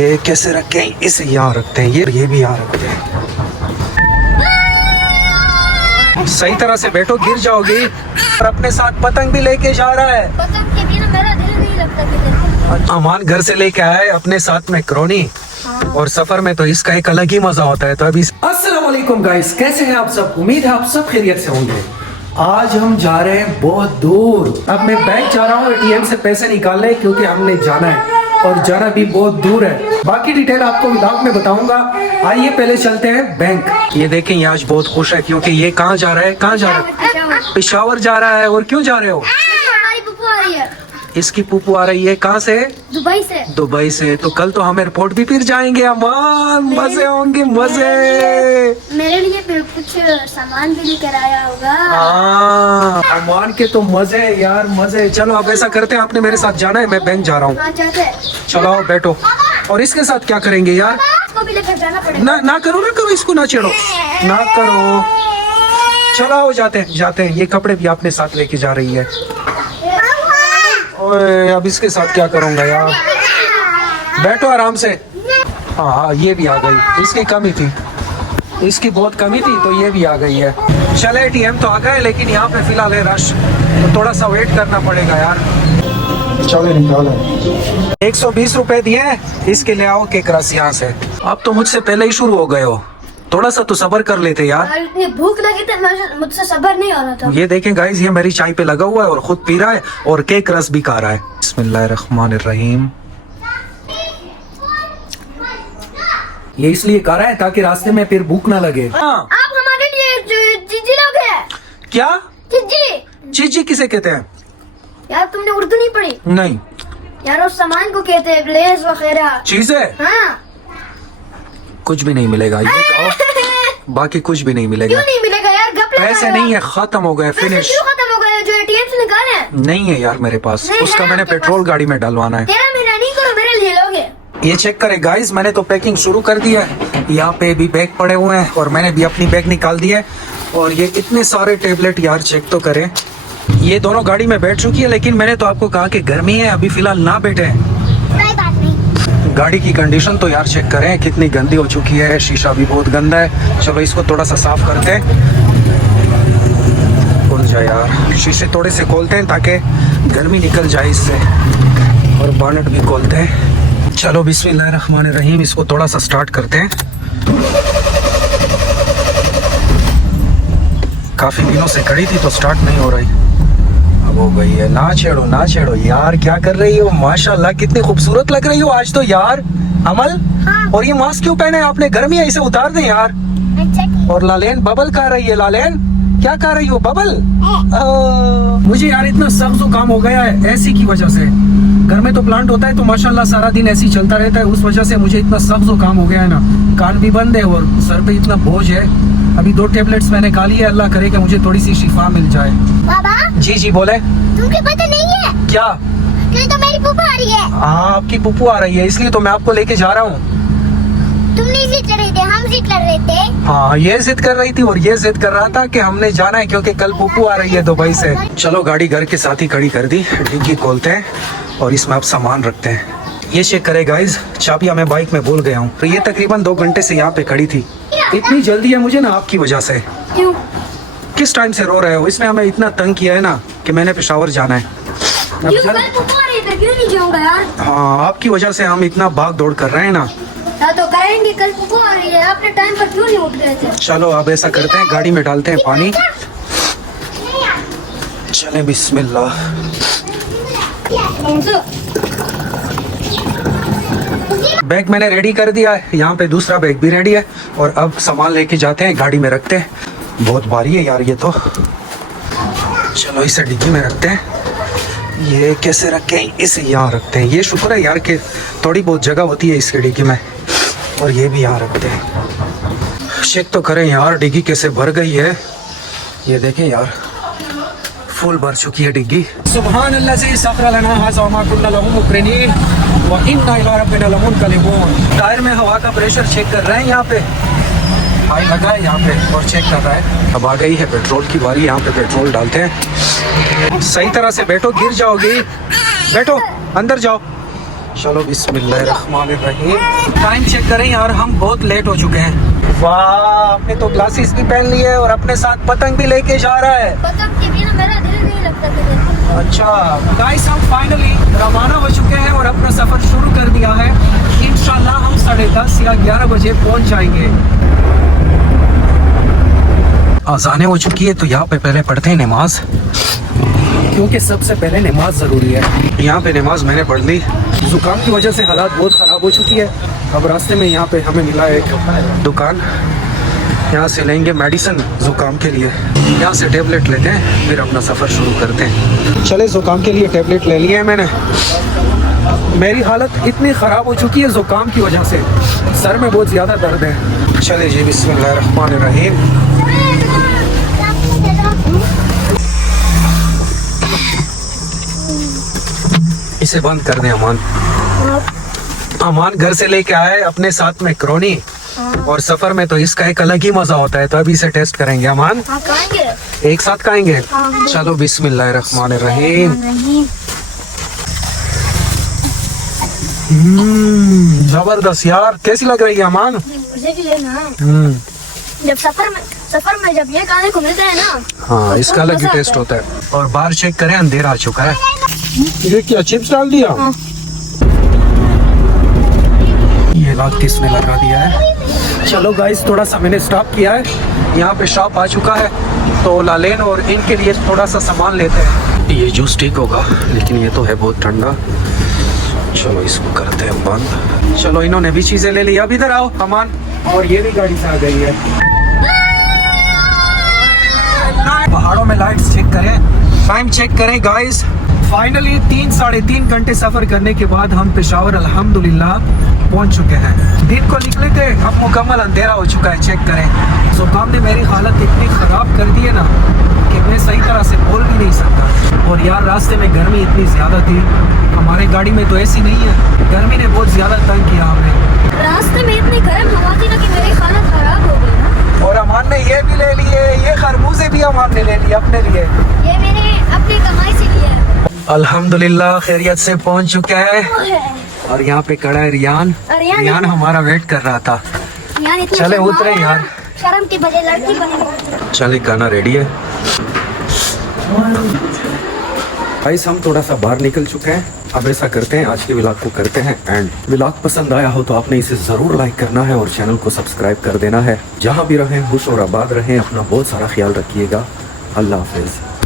ये कैसे रखे हैं? इसे यहाँ रखते हैं, ये भी यहाँ रखते हैं। सही तरह से बैठो, गिर जाओगी। और अपने साथ पतंग भी लेके जा रहा है। पतंग के बिना मेरा दिल नहीं लगता किधर। अमान घर से लेके आया है अपने साथ में क्रोनी। और सफर में तो इसका एक अलग ही मजा होता है। तो अभी अस्सलाम वालेकुम गाइस, कैसे हैं आप सब? उम्मीद है आप सब खैरियत से होंगे। आज हम जा रहे हैं बहुत दूर। अब मैं बैंक जा रहा हूँ एटीएम से पैसे निकालने, क्योंकि हमने जाना है और जाना भी बहुत दूर है। बाकी डिटेल आपको व्लॉग में बताऊंगा। आइए पहले चलते हैं बैंक। ये देखें, ये आज बहुत खुश है क्योंकि ये कहाँ जा रहा है? कहाँ जा रहा है? पेशावर जा रहा है। और क्यों जा रहे हो? हमारी पुप्पू आ रही है। इसकी पुप्पू आ रही है। कहाँ से? दुबई से। दुबई से। तो कल तो हम एयरपोर्ट भी फिर जाएंगे। अमान मजे होंगे, मजे। मेरे लिए फिर कुछ सामान भी लेकर आया होगा। हाँ, अमान के तो मजे यार, मजे। चलो अब ऐसा करते हैं, आपने मेरे साथ जाना है, मैं बैंक जा रहा हूँ। हाँ, जाते हैं। चलो आओ, बैठो। और इसके साथ क्या करेंगे यार? इसको भी लेकर जाना पड़ेगा। ना करो, इसको ना छेड़ो, ना करो। चलो आओ, जाते हैं। ये कपड़े भी आपने साथ लेके जा रही है। ओए, अब इसके साथ क्या करूंगा यार? बैठो आराम से। हाँ, ये भी आ गई। इसकी कमी थी, इसकी बहुत कमी थी, तो ये भी आ गई है। चले, एटीएम तो आ गए, लेकिन यहाँ पे फिलहाल है रश, तो थोड़ा सा वेट करना पड़ेगा यार। चलो निकालो। 120 रुपए दिए, इसके ले आओ केक रस यहाँ से। अब तो मुझसे पहले ही शुरू हो गए हो, थोड़ा सा तो सब्र कर लेते यार। इतनी भूख लगी थी, मुझसे सब्र नहीं हो रहा था। ये देखें गाइस, ये मेरी चाय पे लगा हुआ है और खुद पी रहा है और केक रस भी खा रहा है। बिस्मिल्लाहिर्रहमानिर्रहीम। ये इसलिए खा रहा है ताकि रास्ते में फिर भूख ना लगे। हाँ। आप हमारे लिए चीजी लोग हैं। क्या? चीजी। चीजी किसे कहते हैं? यार तुमने उर्दू नहीं पढ़ी? नहीं। यार उस सामान को कहते हैं, लेस वगैरह। चीजें? हाँ। कुछ भी नहीं मिलेगा, ये कहो। बाकी कुछ भी नहीं मिलेगा। क्यों नहीं मिलेगा यार? गप लगा पैसे रहा नहीं है, खत्म हो गए, पैसे फिनिश। क्यों खत्म हो गए? जो एटीएम से निकाले हैं। नहीं है यार मेरे पास, नहीं उसका है मैंने आपके पेट्रोल पास? गाड़ी में डलवाना है। तेरा मेरा नहीं करो, मेरे लिए लोगे। ये चेक करें गाइस, मैंने तो पैकिंग शुरू कर दिया है। यहाँ पे भी बैग पड़े हुए हैं और मैंने भी अपनी बैग निकाल दी है। और ये इतने सारे टेबलेट यार, चेक तो करें। ये दोनों गाड़ी में बैठ चुकी है, लेकिन मैंने तो आपको कहा कि गर्मी है, अभी फिलहाल ना बैठे। कोई बात नहीं। गाड़ी की कंडीशन तो यार चेक करें, कितनी गंदी हो चुकी है। शीशा भी बहुत गंदा है। चलो इसको थोड़ा सा साफ करते हैं। खुल जाए यार, शीशे थोड़े से खोलते हैं ताकि गर्मी निकल जाए इससे। और बॉनेट भी खोलते हैं। चलो बिस्मिल्लाहिर्रहमानिर्रहीम, इसको थोड़ा सा स्टार्ट करते हैं। काफी दिनों से खड़ी थी तो स्टार्ट नहीं हो रही, अब हो गई है। ना छेड़ो यार, क्या कर रही हो? माशाल्लाह कितनी खूबसूरत लग रही हो आज तो यार। अमल। हाँ। और ये मास्क क्यों पहने आपने? गर्मी है, इसे उतार दे यार। और लालेन बबल खा रही है। लालेन क्या खा रही हो? बबल। मुझे यार इतना सख्त जुकाम हो गया है एसी की वजह से। घर में तो प्लांट होता है तो माशाल्लाह सारा दिन एसी चलता रहता है, उस वजह से मुझे इतना सख्त जुकाम हो गया है ना। कान भी बंद है और सर पे इतना बोझ है। अभी 2 टेबलेट्स मैंने खा ली है, अल्लाह करे कि मुझे थोड़ी सी शिफा मिल जाए। बाबा। जी बोले। तुमको पता नहीं है क्या? कि तो मेरी पुप्पू आ रही है। हाँ, आपकी पुप्पू आ रही है, इसलिए तो मैं आपको लेके जा रहा हूँ। तुम नहीं जिद कर रहे थे, हम जिद कर रहे थे। हाँ, ये जिद कर रही थी और ये जिद कर रहा था कि हमने जाना है क्योंकि कल पुप्पू आ रही है दुबई से। चलो गाड़ी घर के साथ ही खड़ी कर दी। डिग्गी खोलते हैं और इसमें आप सामान रखते हैं। ये चेक करे गाइज, चाबियां मैं बाइक में भूल गया हूँ। तो ये तकरीबन 2 घंटे से यहाँ पे खड़ी थी। इतनी जल्दी है मुझे ना आपकी वजह से। क्यों? किस टाइम से रो रहे हो? इसने हमें इतना तंग किया है ना कि मैंने पेशावर जाना है। क्यों? कल पुप्पू आ रही है, क्यों नहीं जाऊंगा यार? हाँ, आपकी वजह से हम इतना भाग दौड़ कर रहे हैं ना। हाँ तो करेंगे, कल पुप्पू आ रही है। आपने टाइम पर क्यों नहीं उठ गए थे? चलो अब ऐसा करते हैं, गाड़ी में डालते हैं पानी। चलें बिस्मिल्लाह। बैग मैंने रेडी कर दिया है, यहाँ पे दूसरा बैग भी रेडी है। और अब सामान लेके जाते हैं, गाड़ी में रखते हैं। बहुत भारी है यार ये तो। चलो इसे डिग्गी में रखते हैं। ये कैसे रखें? इसे यहाँ रखते हैं। ये शुक्र है यार कि थोड़ी बहुत जगह होती है इसकी डिग्गी में। और ये भी यहाँ रखते हैं। चेक तो करें यार, डिग्गी कैसे भर गई है। ये देखें यार, फुल भर चुकी है डिग्गी। सुभान अल्लाह से सखरा लना हाज़ा मा कुन्ना लहू मुक़रिनीन व इन्ना इला रब्बिना लमुनक़लिबून। टायर में हवा का प्रेशर चेक कर रहे हैं यहाँ पे। हाई लगा है यहाँ पे और चेक कर रहा है। अब आ गई है पेट्रोल की बारी, यहाँ पे पेट्रोल डालते हैं। सही तरह से बैठो, गिर जाओगी। बैठो, अंदर जाओ। चलो बिस्मिल्लाहिर्रहमानिर्रहीम। टाइम चेक करें यार, हम बहुत लेट हो चुके हैं। वाह, आपने तो ग्लासेस भी पहन लिए और अपने साथ पतंग भी लेके जा रहा है। पतंग के बिना मेरा दिल नहीं लगता कि अच्छा गाइस, हम फाइनली रवाना हो चुके हैं और अपना सफर शुरू कर दिया है। इंशाल्लाह हम 10:30 या 11 बजे पहुंच जाएंगे। अज़ानें हो चुकी है तो यहाँ पे पहले पढ़ते हैं नमाज, क्योंकि सबसे पहले नमाज ज़रूरी है। यहाँ पे नमाज मैंने पढ़ ली। जुकाम की वजह से हालात बहुत ख़राब हो चुकी है। अब रास्ते में यहाँ पे हमें मिला एक दुकान, यहाँ से लेंगे मेडिसिन जुकाम के लिए। यहाँ से टेबलेट लेते हैं, फिर अपना सफ़र शुरू करते हैं। चले, जुकाम के लिए टेबलेट ले लिए हैं मैंने। मेरी हालत इतनी ख़राब हो चुकी है जुकाम की वजह से, सर में बहुत ज़्यादा दर्द है। चले जी, बिस्मिल्लाहिर्रहमानिर्रहीम। इसे बंद कर दें अमान। अमान घर से लेके आए अपने साथ में क्रोनी, और सफर में तो इसका एक अलग ही मजा होता है। तो अभी इसे टेस्ट करेंगे अमान। एक साथ खाएंगे। चलो बिस्मिल्लाहिर्रहमानिर्रहीम। जबरदस्त यार, कैसी लग रही है अमान? मुझे भी लेना। जब सफर में जब ये खाने को मिलता है ना, हाँ, इसका अलग ही टेस्ट होता है। और बाहर चेक करें, अंधेरा आ चुका है। ये क्या चिप्स डाल दिया? ये लाग किसने लगा दिया है। चलो गाइस, थोड़ा सा मैंने स्टॉप किया है। यहाँ पे शॉप आ चुका है, तो लालेन और इनके लिए थोड़ा सा सामान लेते हैं। ये जूस ठीक होगा, लेकिन ये तो है बहुत ठंडा। चलो इसको करते हैं बंद। चलो, इन्होंने भी चीजें ले ली। अब इधर आओ अमान। और ये भी गाड़ी से आ गई है। पहाड़ों में लाइट्स चेक करें, टाइम चेक करें गाइस। फाइनली 3-3.5 घंटे सफर करने के बाद हम पेशावर अल्हम्दुलिल्लाह पहुंच चुके हैं। दिन को निकले थे, अब मुकम्मल अंधेरा हो चुका है। चेक करें, जुकाम ने मेरी हालत इतनी ख़राब कर दी है ना कि मैं सही तरह से बोल भी नहीं सकता। और यार, रास्ते में गर्मी इतनी ज़्यादा थी। हमारे गाड़ी में तो ऐसी नहीं है, गर्मी ने बहुत ज़्यादा तंग किया हमें। रास्ते में इतनी गर्म हवा थी ना कि मेरी हालत खराब हो गई ना। और अमान ने ये भी ले लिए, ये खरबूजे भी अमान ने ले लिए अपने लिए। ये मैंने अपनी कमाई से लिया है। अल्हम्दुलिल्लाह खैरियत से पहुंच चुका है। और यहाँ पे खड़ा है रियान। रियान हमारा वेट कर रहा था। चले उतरे यार, शर्म की बजाय लड़की बनी। चले, गाना रेडी है। गाइस, हम थोड़ा सा बाहर निकल चुके हैं। अब ऐसा करते हैं, आज के व्लॉग को करते हैं एंड। व्लॉग पसंद आया हो तो आपने इसे जरूर लाइक करना है और चैनल को सब्सक्राइब कर देना है। जहाँ भी रहें खुश और आबाद रहें, अपना बहुत सारा ख्याल रखिएगा। अल्लाह हाफिज।